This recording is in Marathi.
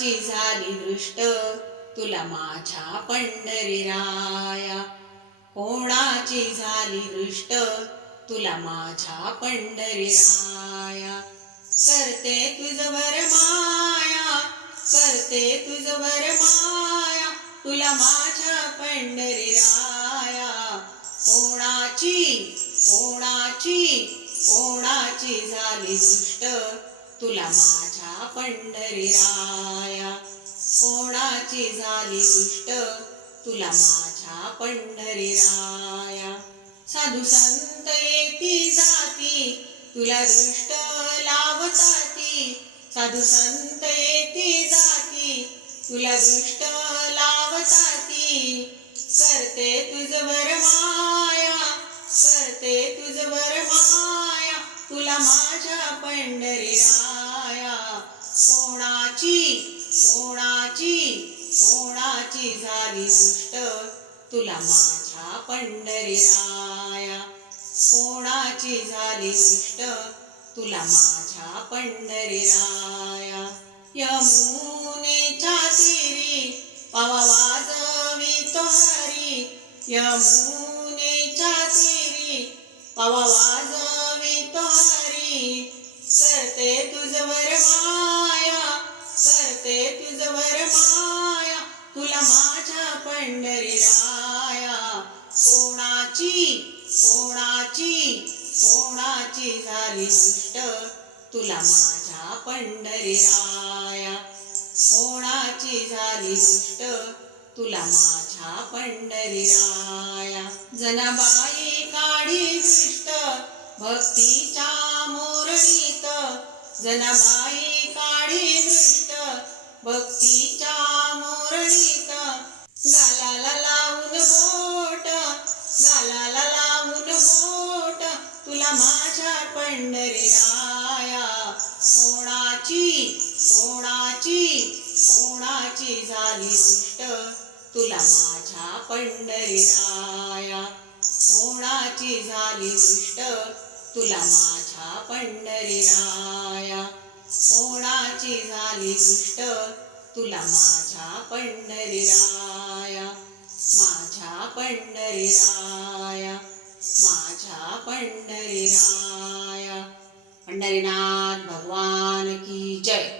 माझी झाली दृष्ट. तुला माझ्या पंढरी राया कोणाची झाली दृष्ट? तुला माझ्या पंढरी राया करते तुझवर माया. करते तुझवर माया. तुला माझ्या पंढरी राया कोणाची? कोणाची? कोणाची झाली दृष्ट? तुला पंढरी पंढरीराया. कोणाची झाली दुष्ट? तुला माझ्या पंढरीराया. साधू संत येती जाती तुला दृष्ट लावताती. साधू संत येती जाती तुला दृष्ट लावताती. करते तुझवर माया करते तुझवर माया. तुला माझ्या पंढरीराया. माझी झाली दृष्ट तुला माझ्या पंढरीराया. कोणाची झाली दृष्ट तुला माझ्या पंढरीराया. यमुनेच्या तिरी पवा वाजवी तो हरी यमुनेच्या तिरी पवा तुला माझ्या पंढरीराया कोणाची कोणाची कोणाची झाली दुष्ट? तुला माझ्या पंढरीराया कोणाची झाली दुष्ट? तुला माझ्या पंढरीराया. जनाबाई काढी दृष्ट भक्तीच्या मोरणीत. जनाबाई काढी दृष्ट भक्ती तुला माझ्या पंढरीराया कोणाची कोणाची कोणाची झाली दृष्ट तुला माझ्या पंढरीराया कोणाची झाली दृष्ट? तुला माझ्या पंढरीराया कोणाची झाली दृष्ट? तुला माझ्या पंढरीराया माझ्या पंढरीराया पंढरीनाथ भगवान की जय।